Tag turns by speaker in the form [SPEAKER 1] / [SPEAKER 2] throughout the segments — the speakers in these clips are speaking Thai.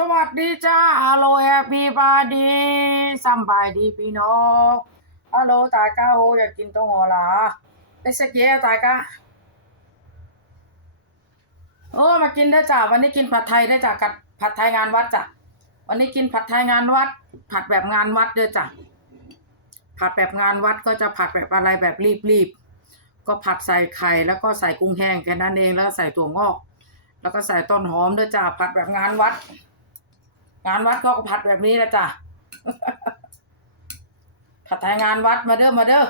[SPEAKER 1] สวัสดีจ้าฮัลโหลแฮปปี้บาดีสบายดีพี่น้องฮัลโหลทุกคาโออยากกินต้องหัวหลาได้สักเยอทุกคนโอ้มากินได้จ้าวันนี้กินผัดไทยได้จ้ากับผัดไทยงานวัดจ้ะวันนี้กินผัดไทยงานวัด ผัดแบบงานวัดเด้อจ้ะผัดแบบงานวัดก็จะผัดแบบอะไรแบบรีบๆก็ผัดใส่ไข่แล้วก็ใส่กุ้งแห้งแค่นั้นเองแล้วใส่ตัวงอก แล้วก็ใส่ต้นหอมเด้วจ้าผัดแบบงานวัด งานวัดก็ผัดแบบนี้ละจ้ะผัดไทยงานวัดมาเด้อมาเด้อ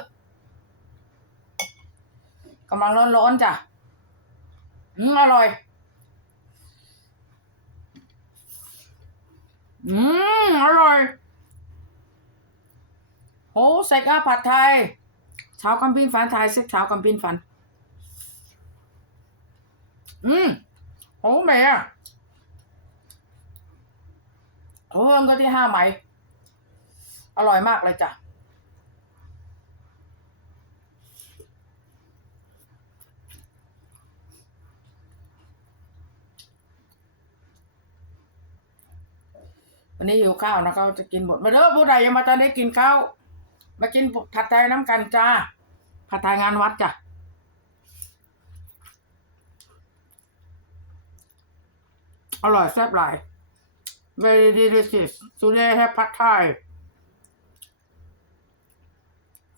[SPEAKER 1] กำลังร้อนๆจ้ะอืมอร่อย อืมอร่อยโหใส่ข้าผัดไทยเช้ากำปินฝันไทยเซ็กเช้ากำปินฝัน อืมโหแม่อะ เพิ่มก็ที่ห้าไหม อร่อยมากเลยจ้ะ วันนี้หิวข้าวนะเขาจะกินหมด มาเด้อผู้ใดยังมาจะได้กินข้าว มากินผัดไทยน้ำกันจ้า ผัดไทยงานวัดจ้ะอร่อยแซ่บหลาย very delicious today have pad thai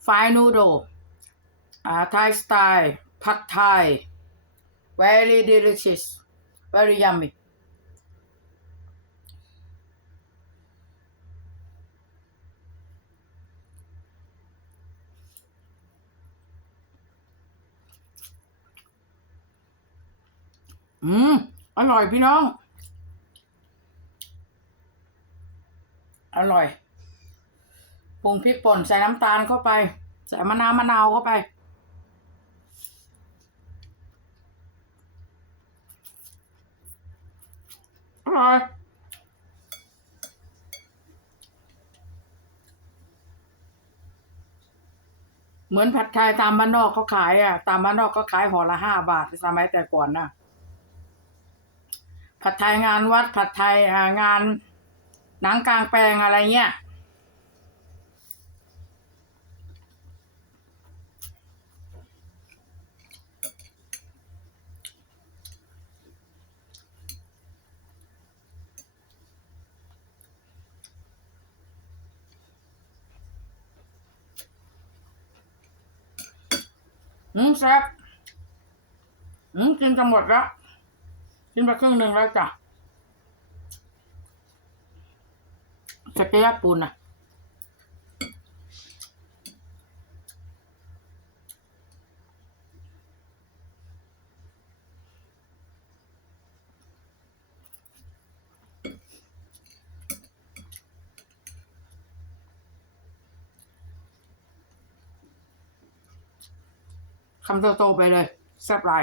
[SPEAKER 1] fried noodle อ่า Thai style pad thai very delicious very yummy อืมอร่อยพี่น้อง อร่อยปรุงพริกป่นใส่น้ำตาลเข้าไป ใส่มะนาวมะนาวเข้าไป อร่อยเหมือนผัดไทยตามบ้านนอกเขาขายอะ ตามบ้านนอกเขาขายห่อละห้าบาทสมัยแต่ก่อนนะผัดไทยงานวัดผัดไทยงาน หนังกลางแปลงอะไรเงี้ยอืมแซ่บอืมกินจะหมดแล้ว กินไปครึ่งหนึ่งแล้วจ้ะ สเต๊กปูนอะคำโตๆไปเลยแซ่บลาย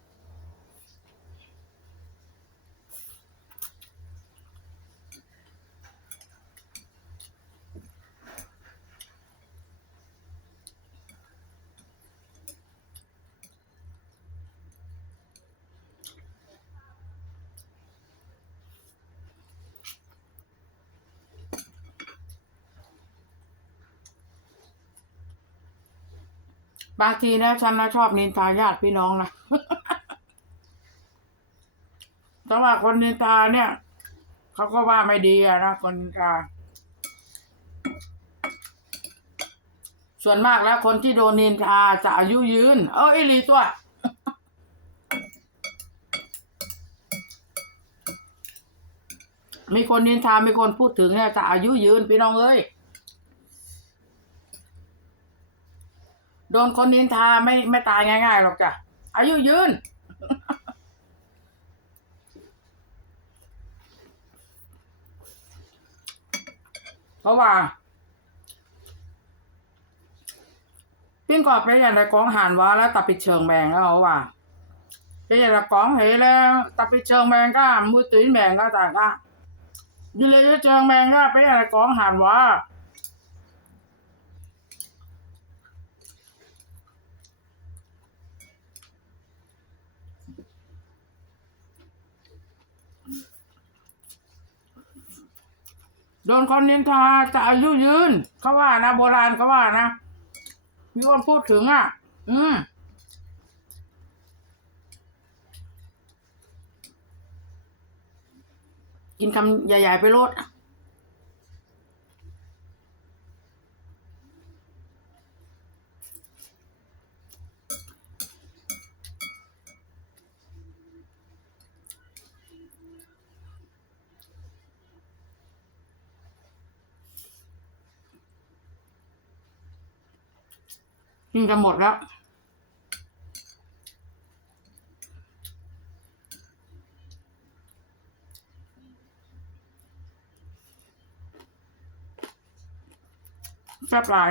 [SPEAKER 1] บางทีนะฉันนะชอบนินทาญาติพี่น้องนะแต่ว่าคนนินทาเนี่ยเขาก็ว่าไม่ดีอะนะคนนินทาส่วนมากแล้วคนที่โดนนินทาจะอายุยืน เออไอหลีตัว มีคนนินทา มีคนพูดถึงเนี่ยจะอายุยืนพี่น้องเอ้ย โดนคนนินทาไม่ไม่ตายง่ายๆหรอกจ้ะอายุยืน เพราะว่าปิ้งกอบไปยันตะกองหานว่าแล้วตับปิดเชิงแบงแล้วว่าไปยันตะกองเหแล้วตับปิดเชิงแบงก็มือตื้นแบงก็ต่างก็อยู่เลยเชิงแบงก็ไปยันตะกองหานว่า โดนคนนินทาจะอายุยืนเขาว่านะ โบราณเขาว่านะ มีคนพูดถึงอะ อืมกินคำใหญ่ ๆ ไปโลด นี่จะหมดแล้วแซ่บหลาย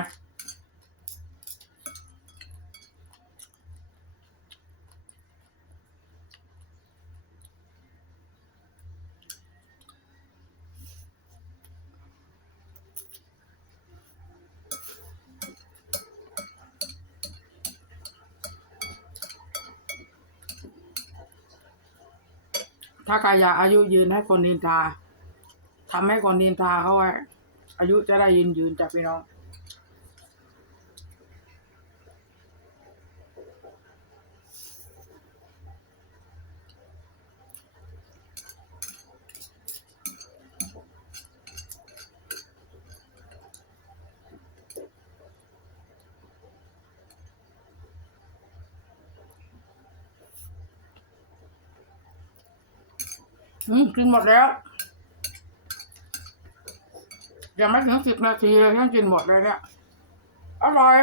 [SPEAKER 1] ถ้าใครอยากอายุยืนให้คนนินทาทำให้คนนินทาเขาไว้อายุจะได้ยืนยืนจากพี่น้อง อืมกินหมดแล้วยังไม่ถึงสิบนาทีเลยยังกินหมดเลยเนี่ย อร่อย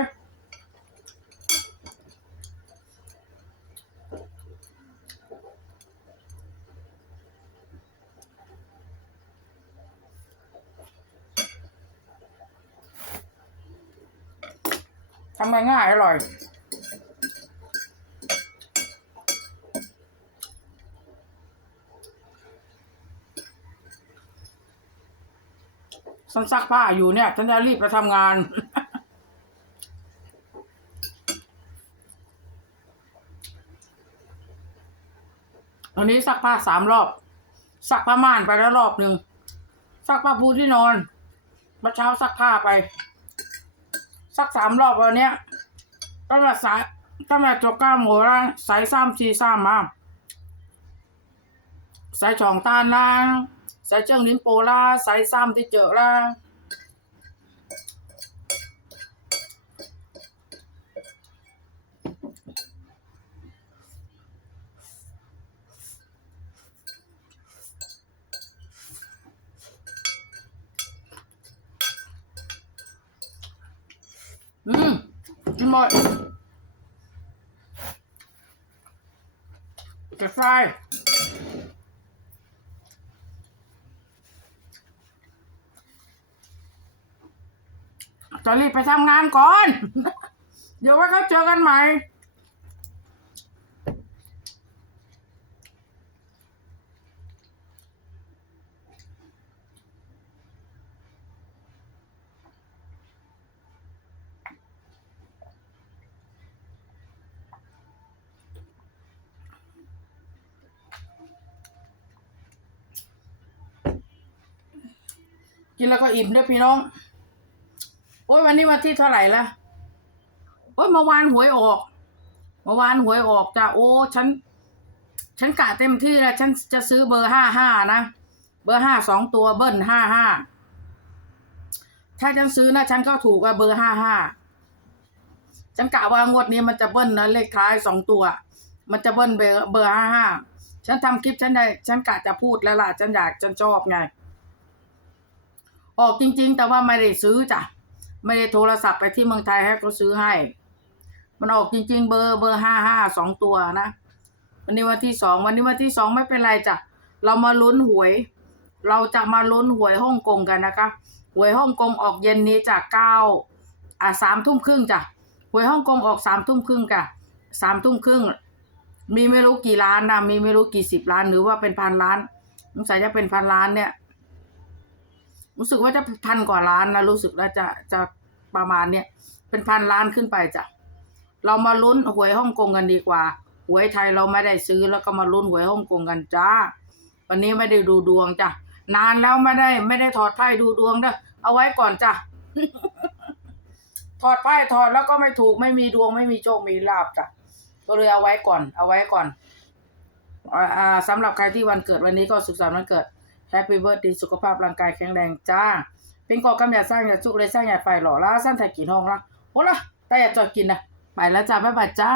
[SPEAKER 1] ทำง่ายๆอร่อย ฉันซักผ้าอยู่เนี่ย ฉันจะรีบไปทำงานอันนี้ซักผ้าสามรอบ ซักผ้าม่านไปแล้วรอบหนึ่ง ซักผ้าปูที่นอนเมื่อเช้าซักผ้าไป ซักสามรอบวันนี้ตั้งแต่สายตั้งแต่จบก้าโมงแล้วสายซ้ำชีซ้ำมาสายช่องตานล่าง สายเจิ้งลิ้นโปล่าสายซ้ำที่เจอล่าอืมกินหมดเก็บไฟ จะรีบไปทำงานก่อน เดี๋ยวไว้เขาเจอกันใหม่กินแล้วก็อิ่มด้วยพี่น้อง โอ้ยวันนี้วันที่เท่าไหร่ละโอ้ยเมื่อวานหวยออกเมื่อวานหวยออกจ้ะโอ้ฉัน ฉันกะเต็มที่แล้วฉันจะซื้อเบอร์ห้าห้านะเบอร์ห้าสองตัวเบิ้ลห้าห้าถ้าฉันซื้อนะฉันก็ถูกกับเบอร์ห้าห้าฉันกะว่างวดนี้มันจะเบิ้ลนะเลขท้ายสองตัว มันจะเบิ้ลเบอร์เบอร์ห้าห้าฉันทำคลิปฉันได้ ฉันกะจะพูดแล้วล่ะฉันอยากฉันชอบไง ออกจริง ๆ แต่ว่าไม่ได้ซื้อจ้ะ ไม่ได้โทรศัพท์ไปที่เมืองไทยให้เขาซื้อให้ มันออกจริง ๆ เบอร์เบอร์ห้าห้าสองตัวนะวันนี้วันที่สองวันนี้วันที่สองไม่เป็นไรจ้ะเรามาลุ้นหวย เราจะมาลุ้นหวยฮ่องกงกันนะคะหวยฮ่องกงออกเย็นนี้จากเก้าอ่าสามทุ่มครึ่งจ้ะหวยฮ่องกงออกสามทุ่มครึ่งกะสามทุ่มครึ่งมีไม่รู้กี่ล้านนะมีไม่รู้กี่สิบล้านหรือว่าเป็นพันล้านสงสัยจะเป็นพันล้านเนี่ย รู้สึกว่าจะพันกว่าล้านนะรู้สึกว่าจะจะประมาณเนี่ยเป็นพันล้านขึ้นไปจ้ะเรามาลุ้นหวยฮ่องกงกันดีกว่า หวยไทยเราไม่ได้ซื้อแล้วก็มาลุ้นหวยฮ่องกงกันจ้า วันนี้ไม่ได้ดูดวงจ้ะนานแล้วไม่ได้ไม่ได้ถอดไพ่ดูดวงเด้อเอาไว้ก่อนจ้ะถอดไพ่ถอดแล้วก็ไม่ถูกไม่มีดวงไม่มีโชคมีลาบจ้ะก็เลยเอาไว้ก่อน เอาไว้ก่อนอ่าอ่าสำหรับใครที่วันเกิดวันนี้ก็สุขสันต์วันเกิด แฮปปี้เบิร์ดดีสุขภาพร่างกายแข็งแรงจ้า เป็นกอกำยัดสร้างยาจุกเลยสร้างยาไฟหล่อล้าสร้างไทยกินห้องละโอ้ละแต่อย่าจอดกินนะไปแล้วจ้าบ๊ายบายจ้า